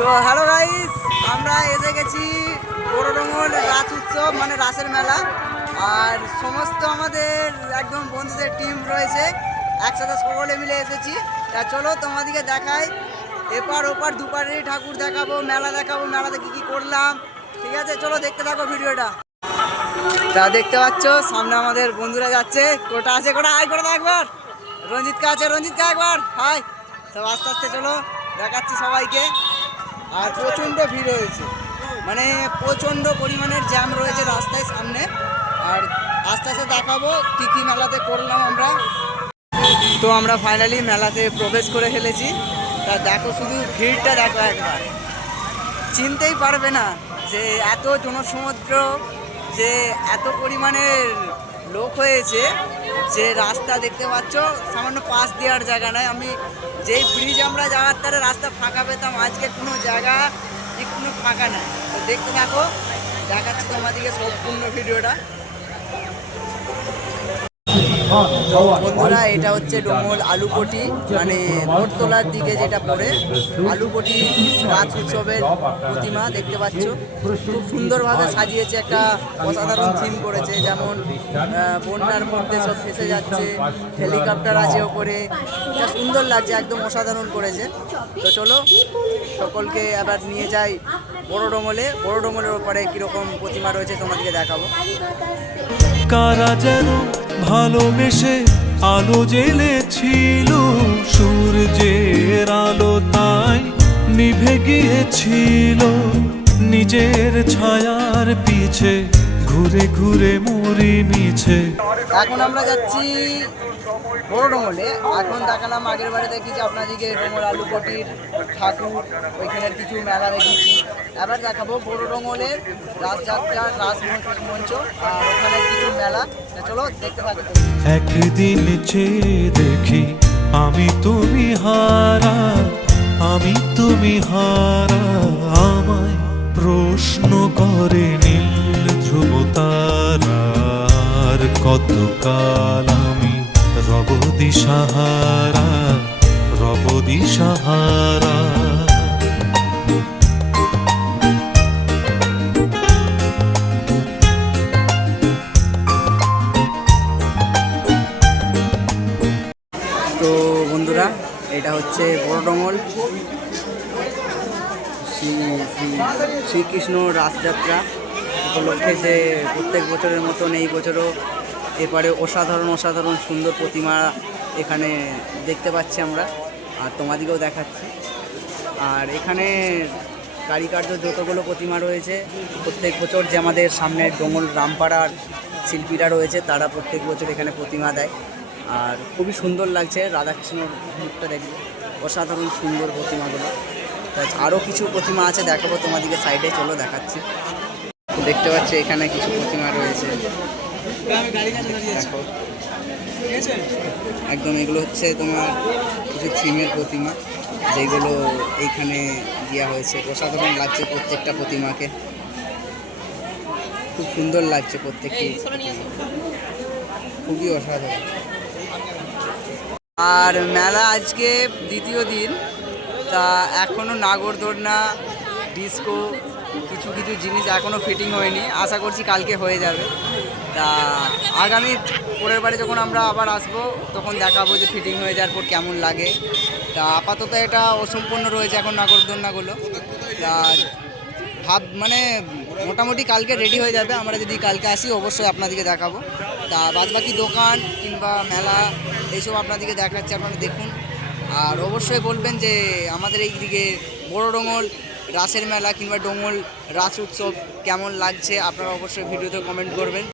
তো hello guys, আমরা এসে গেছি বড়ডোঙ্গর রাস উৎসব মানে রাসের মেলা। আর সমস্ত আমাদের একদম বন্ধুদের টিম রয়েছে, একসাথে সকলে মিলে এসেছি। তা চলো তোমাদেরকে দেখাই, এপার ওপার দুপারেরই ঠাকুর দেখাবো, মেলা দেখাবো, মেলাতে কী কী করলাম। ঠিক আছে, চলো দেখতে থাকো ভিডিওটা। তা দেখতে পাচ্ছ সামনে আমাদের বন্ধুরা যাচ্ছে। কোটা আছে, কোটা হাই করে দাও একবার। রঞ্জিতকা আছে, রঞ্জিতকা একবার হাই। সব আস্তে আস্তে চলো দেখাচ্ছি সবাইকে। আর প্রচণ্ড ভিড় হয়েছে, মানে প্রচণ্ড পরিমাণের জ্যাম রয়েছে রাস্তায় সামনে। আর আস্তে আস্তে দেখাবো কী কী মেলাতে করলাম আমরা। তো আমরা ফাইনালি মেলাতে প্রবেশ করে ফেলেছি। তা দেখো শুধু ভিড়টা দেখো একবার, চিনতেই পারবে না যে এত জনসমুদ্র, যে এত পরিমাণের লোক হয়েছে। যে রাস্তা দেখতে পাচ্ছ সামান্য পাশ দেওয়ার জায়গা নয়। আমি যেই ব্রিজ আমরা যাওয়ার তারে রাস্তা ফাঁকা পেতাম, আজকে কোনো জায়গা কোনো ফাঁকা নেই। তো দেখতে থাকো, দেখাচ্ছি তোমাদেরকে সম্পূর্ণ ভিডিওটা। বন্ধুরা, এটা হচ্ছে ডোমল আলুপটি, মানে মোটতলার দিকে যেটা পড়ে আলুপটি রাস উৎসবের প্রতিমা দেখতে পাচ্ছ। খুব সুন্দরভাবে সাজিয়েছে, একটা অসাধারণ থিম করেছে। যেমন বন্যার মধ্যে সব ফেসে যাচ্ছে, হেলিকপ্টার আছে ওপরে, এটা সুন্দর লাগছে, একদম অসাধারণ করেছে। তো চলো সকলকে আবার নিয়ে যাই বড়ডোঙ্গলে। বড়ডোঙ্গলের ওপরে কীরকম প্রতিমা রয়েছে তোমাদেরকে দেখাবো। কারা যেন ভালোবেসে আলো জ্বেলেছিল, সূর্যের আলো তাই নিভে গিয়েছিল। নিজের ছায়ার পিছে ঘুরে ঘুরে মরি মিছে। এখন আমরা যাচ্ছি বড়ডোঙ্গলে। এখন দেখালাম আগের বারে দেখেছি আপনাদেরকে ডোঙ্গল আলুপটির ঠাকুর, ওইখানের কিছু মেলা দেখেছি। এবার দেখাবো বড়ডোঙ্গলের রাসযাত্রার রাস মঞ্চ আর ওখানে কিছু মেলা। চলো দেখতে থাকো। একদিন চেয়ে দেখি আমি তুমি হারা, আমি তুমি হারা, আমায় প্রশ্ন করে নীল ধ্রুব তারার। কতকাল আমি রব দিশাহারা, রব দিশাহারা। তো বন্ধুরা, এটা হচ্ছে বড়ডোঙ্গল শ্রীকৃষ্ণ রাসযাত্রা উপলক্ষে, যে প্রত্যেক বছরের মতন এই বছরও এপারে অসাধারণ সুন্দর প্রতিমা এখানে দেখতে পাচ্ছি আমরা, আর তোমাদেরকেও দেখাচ্ছি। আর এখানে কারিকার্য যতগুলো প্রতিমা রয়েছে প্রত্যেক বছর, যে আমাদের সামনে ডোঙ্গল রামপাড়ার শিল্পীরা রয়েছে, তারা প্রত্যেক বছর এখানে প্রতিমা দেয়। আর খুবই সুন্দর লাগছে, রাধাকৃষ্ণর মুখটা দেখবে, অসাধারণ সুন্দর প্রতিমাগুলো। আরও কিছু প্রতিমা আছে, দেখাবো তোমাদেরকে সাইডে, চলো দেখাচ্ছি। দেখতে পাচ্ছি এখানে কিছু প্রতিমা রয়েছে, দেখো একদম। এগুলো হচ্ছে তোমার কিছু থিমের প্রতিমা, যেগুলো এইখানে দেওয়া হয়েছে। অসাধারণ লাগছে প্রত্যেকটা প্রতিমাকে, খুব সুন্দর লাগছে প্রত্যেকটি, খুবই অসাধারণ। আর মেলা আজকে দ্বিতীয় দিন, তা এখনও নাগরদোলনা, ডিস্কো, কিছু কিছু জিনিস এখনও ফিটিং হয়নি। আশা করছি কালকে হয়ে যাবে। তা আগামী পরের বারে যখন আমরা আবার আসবো তখন দেখাবো যে ফিটিং হয়ে যাওয়ার পর কেমন লাগে। তা আপাতত এটা অসম্পূর্ণ রয়েছে এখন নাগরদোলনাগুলো। তা মানে মোটামুটি কালকে রেডি হয়ে যাবে। আমরা যদি কালকে আসি অবশ্যই আপনাদেরকে দেখাবো। তা বাদবাকি দোকান কিংবা মেলা এইসব আপনাদেরকে দেখাচ্ছে, আপনারা দেখুন। আর অবশ্যই বলবেন যে আমাদের এই দিকে বড়ডোঙ্গল রাসের মেলা কিংবা ডোঙ্গল রাস উৎসব কেমন লাগছে, আপনারা অবশ্যই ভিডিওতে কমেন্ট করবেন।